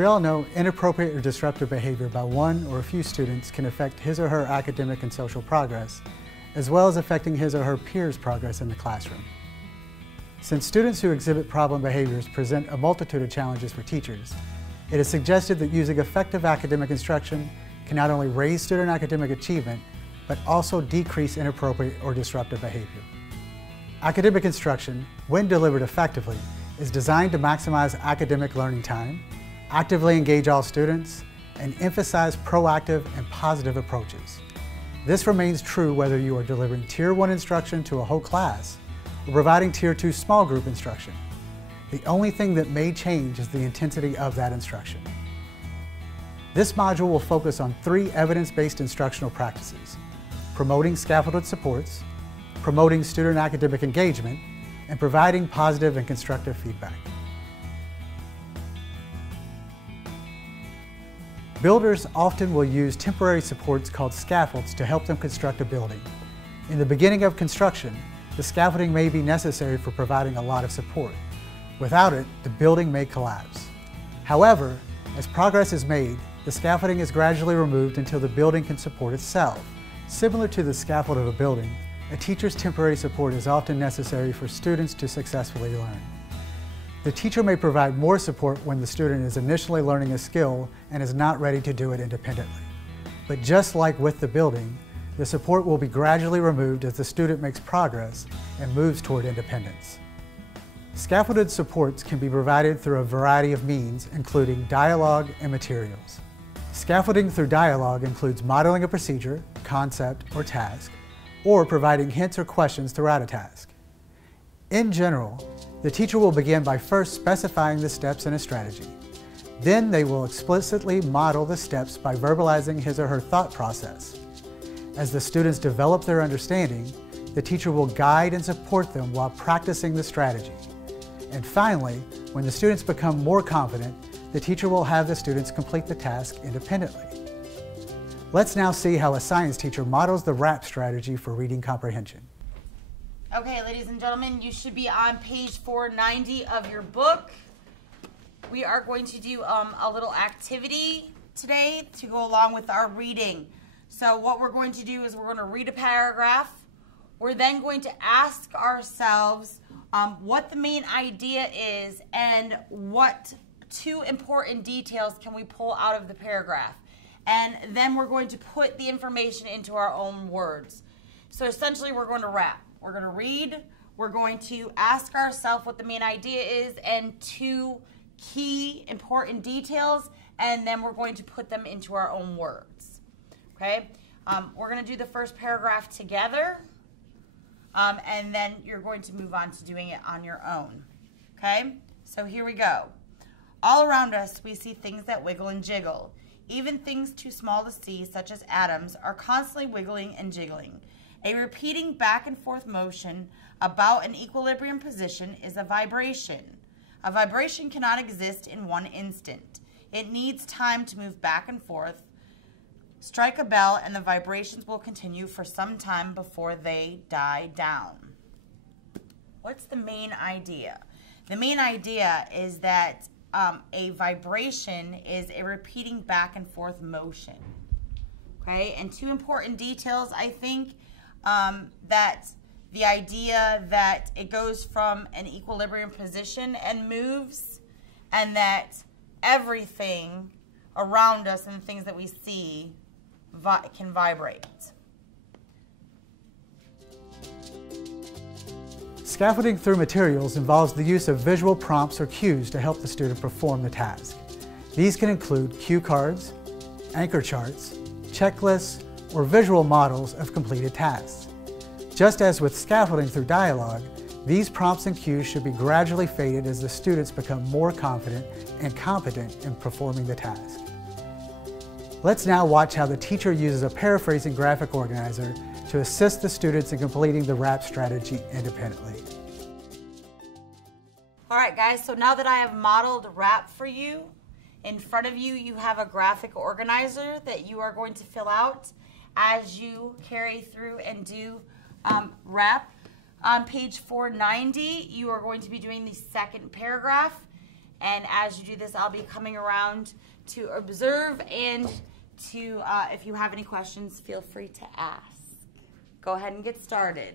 we all know, inappropriate or disruptive behavior by one or a few students can affect his or her academic and social progress, as well as affecting his or her peers' progress in the classroom. Since students who exhibit problem behaviors present a multitude of challenges for teachers, it is suggested that using effective academic instruction can not only raise student academic achievement, but also decrease inappropriate or disruptive behavior. Academic instruction, when delivered effectively, is designed to maximize academic learning time, actively engage all students, and emphasize proactive and positive approaches. This remains true whether you are delivering Tier 1 instruction to a whole class or providing Tier 2 small group instruction. The only thing that may change is the intensity of that instruction. This module will focus on 3 evidence-based instructional practices: promoting scaffolded supports, promoting student academic engagement, and providing positive and constructive feedback. Builders often will use temporary supports called scaffolds to help them construct a building. In the beginning of construction, the scaffolding may be necessary for providing a lot of support. Without it, the building may collapse. However, as progress is made, the scaffolding is gradually removed until the building can support itself. Similar to the scaffold of a building, a teacher's temporary support is often necessary for students to successfully learn. The teacher may provide more support when the student is initially learning a skill and is not ready to do it independently. But just like with the building, the support will be gradually removed as the student makes progress and moves toward independence. Scaffolded supports can be provided through a variety of means, including dialogue and materials. Scaffolding through dialogue includes modeling a procedure, concept, or task, or providing hints or questions throughout a task. In general, the teacher will begin by first specifying the steps in a strategy. Then they will explicitly model the steps by verbalizing his or her thought process. As the students develop their understanding, the teacher will guide and support them while practicing the strategy. And finally, when the students become more confident, the teacher will have the students complete the task independently. Let's now see how a science teacher models the RAP strategy for reading comprehension. Okay, ladies and gentlemen, you should be on page 490 of your book. We are going to do a little activity today to go along with our reading. So what we're going to do is we're going to read a paragraph. We're then going to ask ourselves what the main idea is and what 2 important details can we pull out of the paragraph. And then we're going to put the information into our own words. So essentially we're going to rap. We're going to read, we're going to ask ourselves what the main idea is and 2 key important details, and then we're going to put them into our own words. Okay? We're going to do the first paragraph together, and then you're going to move on to doing it on your own. Okay? So here we go. All around us we see things that wiggle and jiggle. Even things too small to see, such as atoms, are constantly wiggling and jiggling. A repeating back and forth motion about an equilibrium position is a vibration. A vibration cannot exist in one instant. It needs time to move back and forth. Strike a bell and the vibrations will continue for some time before they die down. What's the main idea? The main idea is that a vibration is a repeating back and forth motion. Okay, and 2 important details, I think, that the idea that it goes from an equilibrium position and moves, and that everything around us and the things that we see can vibrate. Scaffolding through materials involves the use of visual prompts or cues to help the student perform the task. These can include cue cards, anchor charts, checklists, or visual models of completed tasks. Just as with scaffolding through dialogue, these prompts and cues should be gradually faded as the students become more confident and competent in performing the task. Let's now watch how the teacher uses a paraphrasing graphic organizer to assist the students in completing the RAP strategy independently. All right, guys, so now that I have modeled RAP for you, in front of you, you have a graphic organizer that you are going to fill out as you carry through and do RAP. On page 490, you are going to be doing the second paragraph. And as you do this, I'll be coming around to observe and to, if you have any questions, feel free to ask. Go ahead and get started.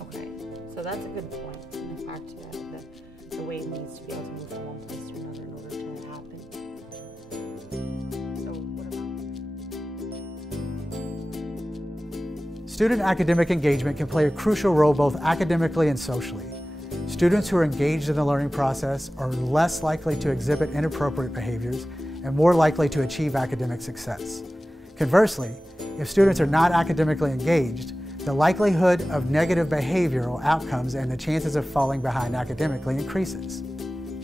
Okay, so that's a good point. In fact, the wave needs to be able to move from one place to another in order to happen. So what about? Student academic engagement can play a crucial role both academically and socially. Students who are engaged in the learning process are less likely to exhibit inappropriate behaviors and more likely to achieve academic success. Conversely, if students are not academically engaged, the likelihood of negative behavioral outcomes and the chances of falling behind academically increases.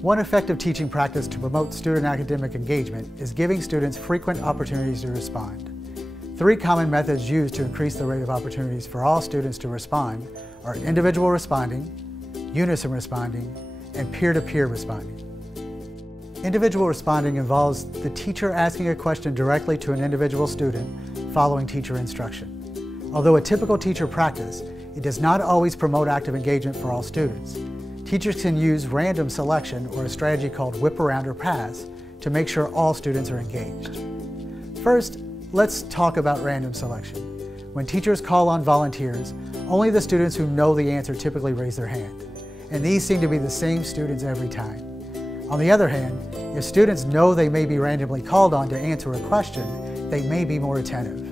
One effective teaching practice to promote student academic engagement is giving students frequent opportunities to respond. 3 common methods used to increase the rate of opportunities for all students to respond are individual responding, unison responding, and peer-to-peer responding. Individual responding involves the teacher asking a question directly to an individual student following teacher instruction. Although a typical teacher practice, it does not always promote active engagement for all students. Teachers can use random selection or a strategy called whip around or pass to make sure all students are engaged. First, let's talk about random selection. When teachers call on volunteers, only the students who know the answer typically raise their hand, and these seem to be the same students every time. On the other hand, if students know they may be randomly called on to answer a question, they may be more attentive.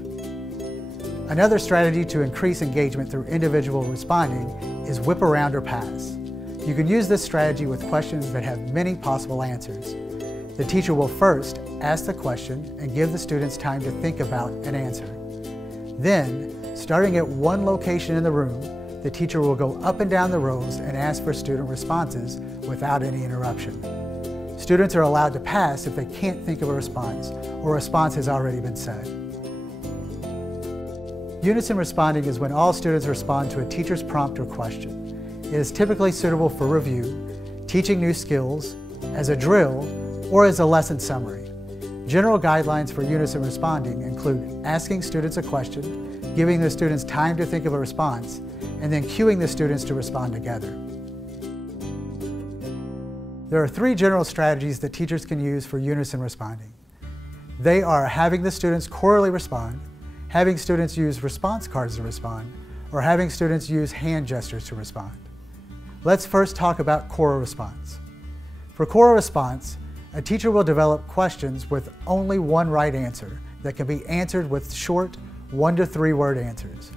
Another strategy to increase engagement through individual responding is whip around or pass. You can use this strategy with questions that have many possible answers. The teacher will first ask the question and give the students time to think about an answer. Then, starting at one location in the room, the teacher will go up and down the rows and ask for student responses without any interruption. Students are allowed to pass if they can't think of a response or a response has already been said. Unison responding is when all students respond to a teacher's prompt or question. It is typically suitable for review, teaching new skills, as a drill, or as a lesson summary. General guidelines for unison responding include asking students a question, giving the students time to think of a response, and then cueing the students to respond together. There are 3 general strategies that teachers can use for unison responding. They are having the students chorally respond, having students use response cards to respond, or having students use hand gestures to respond. Let's first talk about choral response. For choral response, a teacher will develop questions with only one right answer that can be answered with short 1 to 3 word answers.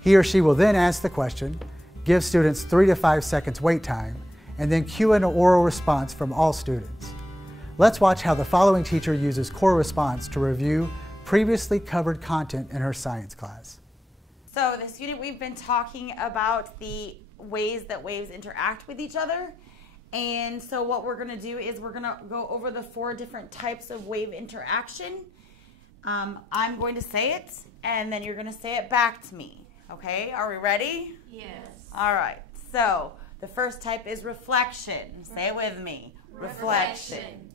He or she will then ask the question, give students 3 to 5 seconds wait time, and then cue an oral response from all students. Let's watch how the following teacher uses choral response to review previously covered content in her science class. So this unit we've been talking about the ways that waves interact with each other. And so what we're going to do is we're going to go over the 4 different types of wave interaction. I'm going to say it, and then you're going to say it back to me. Okay, are we ready? Yes. All right, so the first type is reflection. Say it with me. Reflection.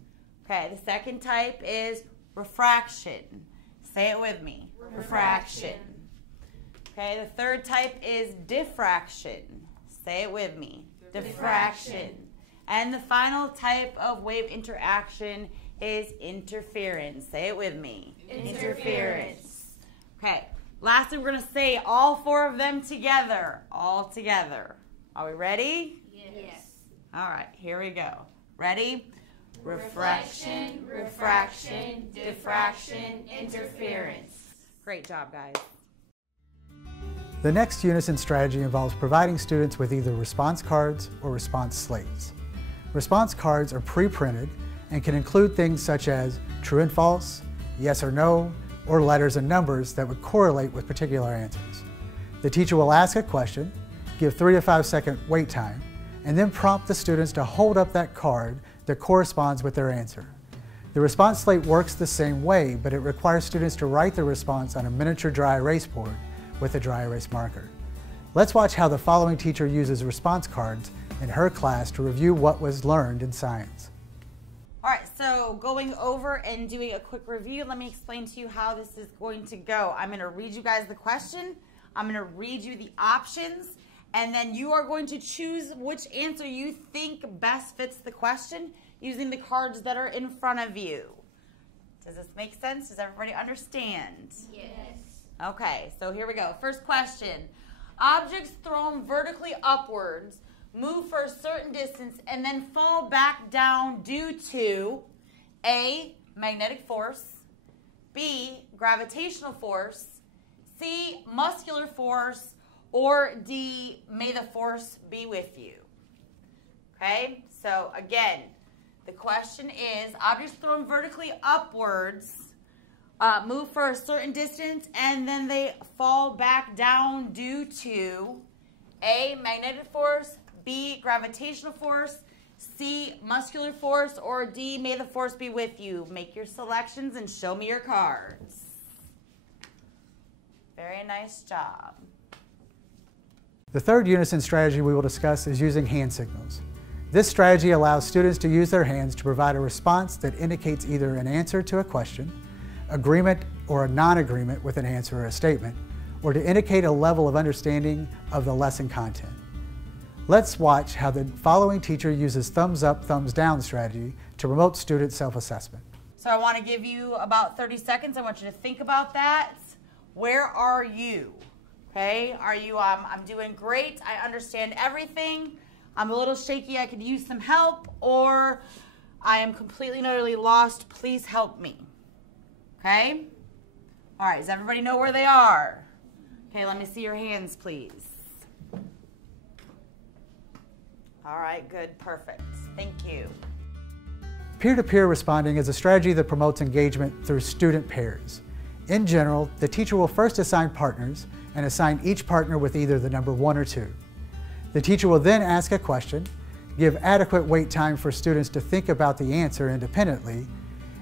Okay, the second type is refraction. Say it with me. Refraction. Okay, the third type is diffraction. Say it with me. Diffraction. And the final type of wave interaction is interference. Say it with me. Interference. Okay, lastly, we're going to say all 4 of them together. All together. Are we ready? Yes. All right, here we go. Ready? Reflection, refraction, diffraction, interference. Great job, guys. The next unison strategy involves providing students with either response cards or response slates. Response cards are pre-printed and can include things such as true and false, yes or no, or letters and numbers that would correlate with particular answers. The teacher will ask a question, give 3 to 5 second wait time, and then prompt the students to hold up that card that corresponds with their answer. The response slate works the same way, but it requires students to write their response on a miniature dry erase board with a dry erase marker. Let's watch how the following teacher uses response cards in her class to review what was learned in science. All right, so going over and doing a quick review, let me explain to you how this is going to go. I'm going to read you guys the question. I'm going to read you the options, And then you are going to choose which answer you think best fits the question using the cards that are in front of you. Does this make sense? Does everybody understand? Yes. Okay, so here we go. First question. Objects thrown vertically upwards move for a certain distance and then fall back down due to A, magnetic force, B, gravitational force, C, muscular force, or D, may the force be with you. Okay, so again, the question is, objects thrown vertically upwards move for a certain distance and then they fall back down due to A, magnetic force, B, gravitational force, C, muscular force, or D, may the force be with you. Make your selections and show me your cards. Very nice job. The third unison strategy we will discuss is using hand signals. This strategy allows students to use their hands to provide a response that indicates either an answer to a question, agreement or a non-agreement with an answer or a statement, or to indicate a level of understanding of the lesson content. Let's watch how the following teacher uses thumbs up, thumbs down strategy to promote student self-assessment. So I want to give you about 30 seconds. I want you to think about that. Where are you? Okay, are you, I'm doing great, I understand everything, I'm a little shaky, I could use some help, or I am completely and utterly lost, please help me. Okay? All right, does everybody know where they are? Okay, let me see your hands, please. All right, good, perfect. Thank you. Peer-to-peer responding is a strategy that promotes engagement through student pairs. In general, the teacher will first assign partners and assign each partner with either the number 1 or 2. The teacher will then ask a question, give adequate wait time for students to think about the answer independently,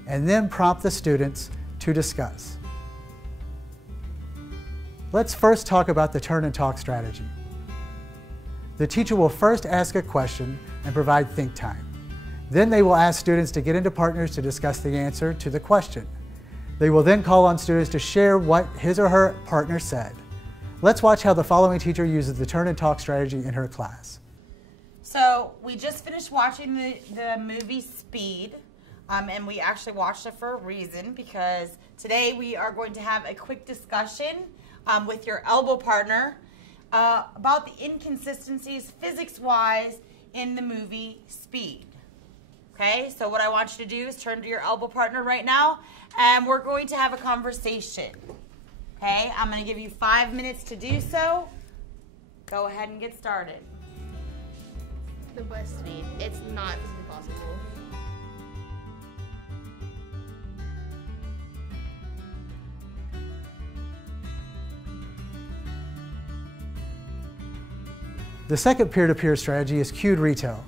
and then prompt the students to discuss. Let's first talk about the turn and talk strategy. The teacher will first ask a question and provide think time. Then they will ask students to get into partners to discuss the answer to the question. They will then call on students to share what his or her partner said. Let's watch how the following teacher uses the turn and talk strategy in her class. So we just finished watching the movie Speed, and we actually watched it for a reason, because today we are going to have a quick discussion with your elbow partner about the inconsistencies physics-wise in the movie Speed. Okay, so what I want you to do is turn to your elbow partner right now, and we're going to have a conversation. Okay, I'm going to give you 5 minutes to do so. Go ahead and get started. The bus speed. It's not physically possible. The second peer-to-peer strategy is cued retell.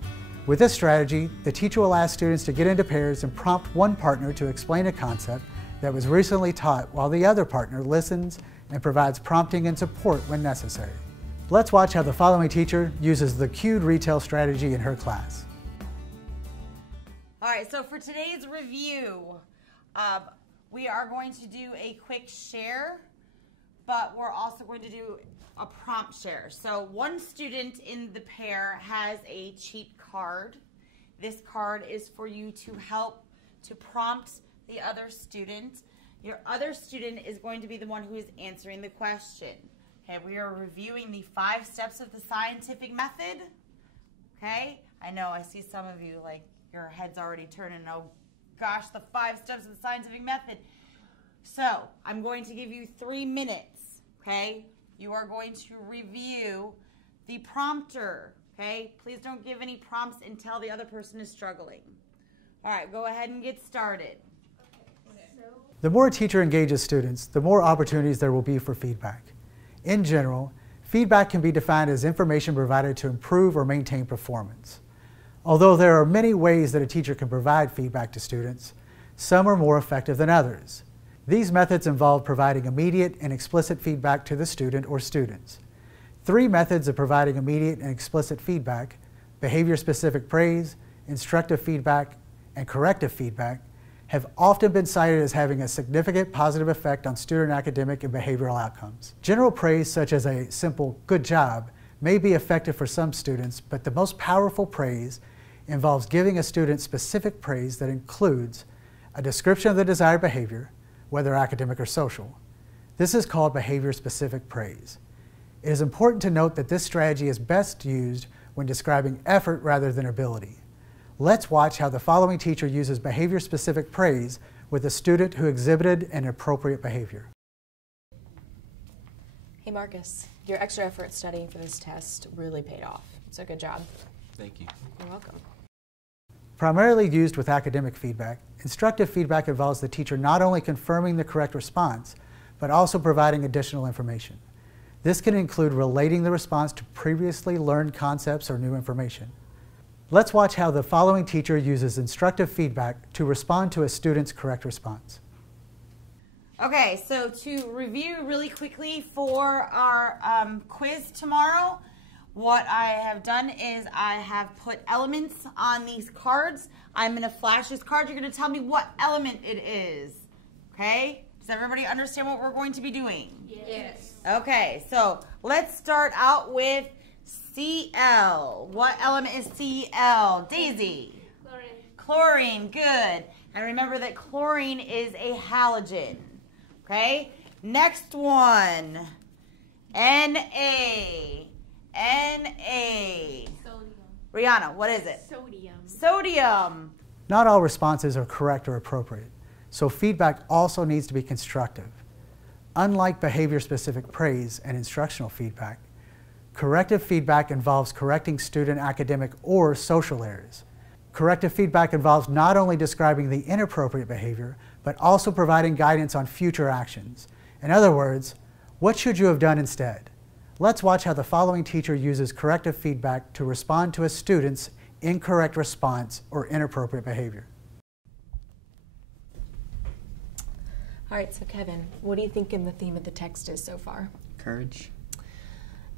With this strategy, the teacher will ask students to get into pairs and prompt one partner to explain a concept that was recently taught while the other partner listens and provides prompting and support when necessary. Let's watch how the following teacher uses the cued retell strategy in her class. All right, so for today's review, we are going to do a quick share, but we're also going to do a prompt share. So one student in the pair has a cheat card. This card is for you to help to prompt the other student. Your other student is going to be the one who is answering the question. Okay, we are reviewing the 5 steps of the scientific method. Okay, I know I see some of you like your head's already turning. Oh gosh, the 5 steps of the scientific method. So I'm going to give you 3 minutes. Okay, you are going to review the prompter. Okay, please don't give any prompts until the other person is struggling. All right, go ahead and get started. The more a teacher engages students, the more opportunities there will be for feedback. In general, feedback can be defined as information provided to improve or maintain performance. Although there are many ways that a teacher can provide feedback to students, some are more effective than others. These methods involve providing immediate and explicit feedback to the student or students. 3 methods of providing immediate and explicit feedback, behavior-specific praise, instructive feedback, and corrective feedback, have often been cited as having a significant positive effect on student academic and behavioral outcomes. General praise, such as a simple "good job," may be effective for some students, but the most powerful praise involves giving a student specific praise that includes a description of the desired behavior, whether academic or social. This is called behavior-specific praise. It is important to note that this strategy is best used when describing effort rather than ability. Let's watch how the following teacher uses behavior-specific praise with a student who exhibited an appropriate behavior. Hey Marcus, your extra effort studying for this test really paid off. So good job. Thank you. You're welcome. Primarily used with academic feedback, instructive feedback involves the teacher not only confirming the correct response, but also providing additional information. This can include relating the response to previously learned concepts or new information. Let's watch how the following teacher uses instructive feedback to respond to a student's correct response. Okay, so to review really quickly for our quiz tomorrow, what I have done is I have put elements on these cards. I'm going to flash this card. You're going to tell me what element it is. Okay? Does everybody understand what we're going to be doing? Yes. Okay, so let's start out with Cl. What element is Cl? Daisy? Chlorine. Chlorine, good. And remember that chlorine is a halogen. Okay? Next one. Na. Sodium. Rihanna, what is it? Sodium. Sodium. Not all responses are correct or appropriate, so feedback also needs to be constructive. Unlike behavior-specific praise and instructional feedback, corrective feedback involves correcting student academic or social errors. Corrective feedback involves not only describing the inappropriate behavior, but also providing guidance on future actions. In other words, what should you have done instead? Let's watch how the following teacher uses corrective feedback to respond to a student's incorrect response or inappropriate behavior. All right, so Kevin, what do you think the theme of the text is so far? Courage.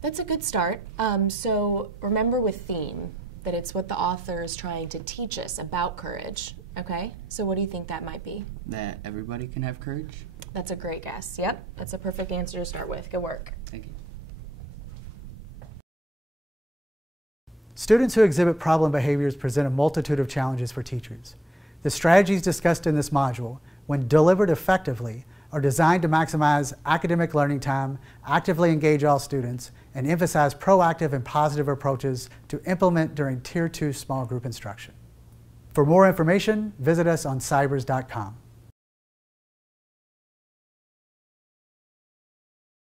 That's a good start. So remember with theme that it's what the author is trying to teach us about courage, okay? So what do you think that might be? That everybody can have courage. That's a great guess. Yep, that's a perfect answer to start with. Good work. Thank you. Students who exhibit problem behaviors present a multitude of challenges for teachers. The strategies discussed in this module, when delivered effectively, are designed to maximize academic learning time, actively engage all students, and emphasize proactive and positive approaches to implement during Tier 2 small group instruction. For more information, visit us on cybers.com.